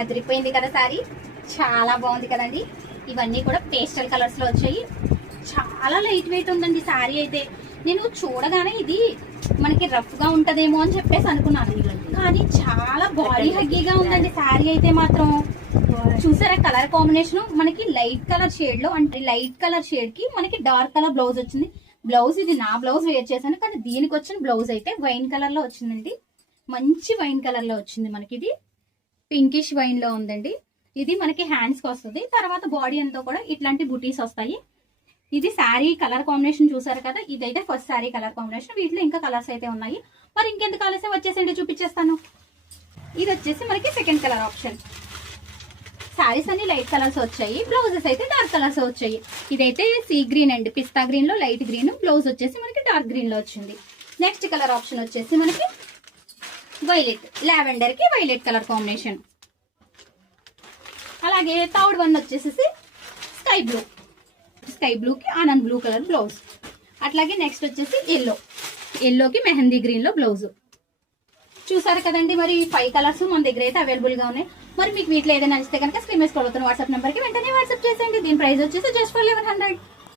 అదిరిపోయింది కదా సారీ, చాలా బాగుంది కదండి. ఇవన్నీ కూడా పేస్టల్ కలర్స్ లో వచ్చాయి. చాలా లైట్ వెయిట్ ఉందండి సారీ అయితే. నేను చూడగానే ఇది మనకి రఫ్ గా ఉంటదేమో అని చెప్పేసి అనుకున్నాను, కానీ చాలా బాడీ హగ్గీగా ఉందండి సారీ అయితే మాత్రం. చూసారా కలర్ కాంబినేషన్, మనకి లైట్ కలర్ షేడ్ లో, అంటే లైట్ కలర్ షేడ్ కి మనకి డార్క్ కలర్ బ్లౌజ్ వచ్చింది. బ్లౌజ్ ఇది నా బ్లౌజ్ వేర్ చేశాను, కానీ దీనికి వచ్చిన బ్లౌజ్ అయితే వైన్ కలర్ లో వచ్చిందండి. మంచి వైన్ కలర్ లో వచ్చింది మనకి. ఇది పింకిష్ వైన్ లో ఉందండి. ఇది మనకి హ్యాండ్స్ కి వస్తుంది. తర్వాత బాడీ అంతా కూడా ఇట్లాంటి బుటీస్ వస్తాయి. ఇది శారీ కలర్ కాంబినేషన్ చూసారు కదా, ఇదైతే ఫస్ట్ శారీ కలర్ కాంబినేషన్. వీటిలో ఇంకా కలర్స్ అయితే ఉన్నాయి. మరి ఇంకెందుకు ఆలస్యం, వచ్చేసండి చూపించేస్తాను. ఇది వచ్చేసి మనకి సెకండ్ కలర్ ఆప్షన్. శారీస్ అన్ని లైట్ కలర్స్ వచ్చాయి, బ్లౌజెస్ అయితే డార్క్ కలర్స్ వచ్చాయి. ఇదైతే సీ గ్రీన్ అండి, పిస్తా గ్రీన్ లో లైట్ గ్రీన్, బ్లౌజ్ వచ్చేసి మనకి డార్క్ గ్రీన్ లో వచ్చింది. నెక్స్ట్ కలర్ ఆప్షన్ వచ్చేసి మనకి వైలెట్, లావెండర్ కి వైలెట్ కలర్ కాంబినేషన్. అలాగే థర్డ్ వన్ వచ్చేసి స్కై బ్లూ, స్కై బ్లూ కి ఆనంద్ బ్లూ కలర్ బ్లౌజ్. అట్లాగే నెక్స్ట్ వచ్చేసి ఎల్లో, ఎల్లోకి మెహందీ గ్రీన్ లో బ్లౌజ్. చూసారు కదండి, మరి 5 కలర్స్ మన దగ్గర అయితే అవైలబుల్ గా ఉన్నాయి. మరి మీకు వీటిలో ఏదైనా నచ్చితే కనుక స్క్రీన్ మీద స్క్రోల్ అవుతున్న వాట్సాప్ నెంబర్ కి వెంటనే వాట్సాప్ చేసేయండి. దీని ప్రైస్ వచ్చేసి జస్ట్ ఫర్ 1100.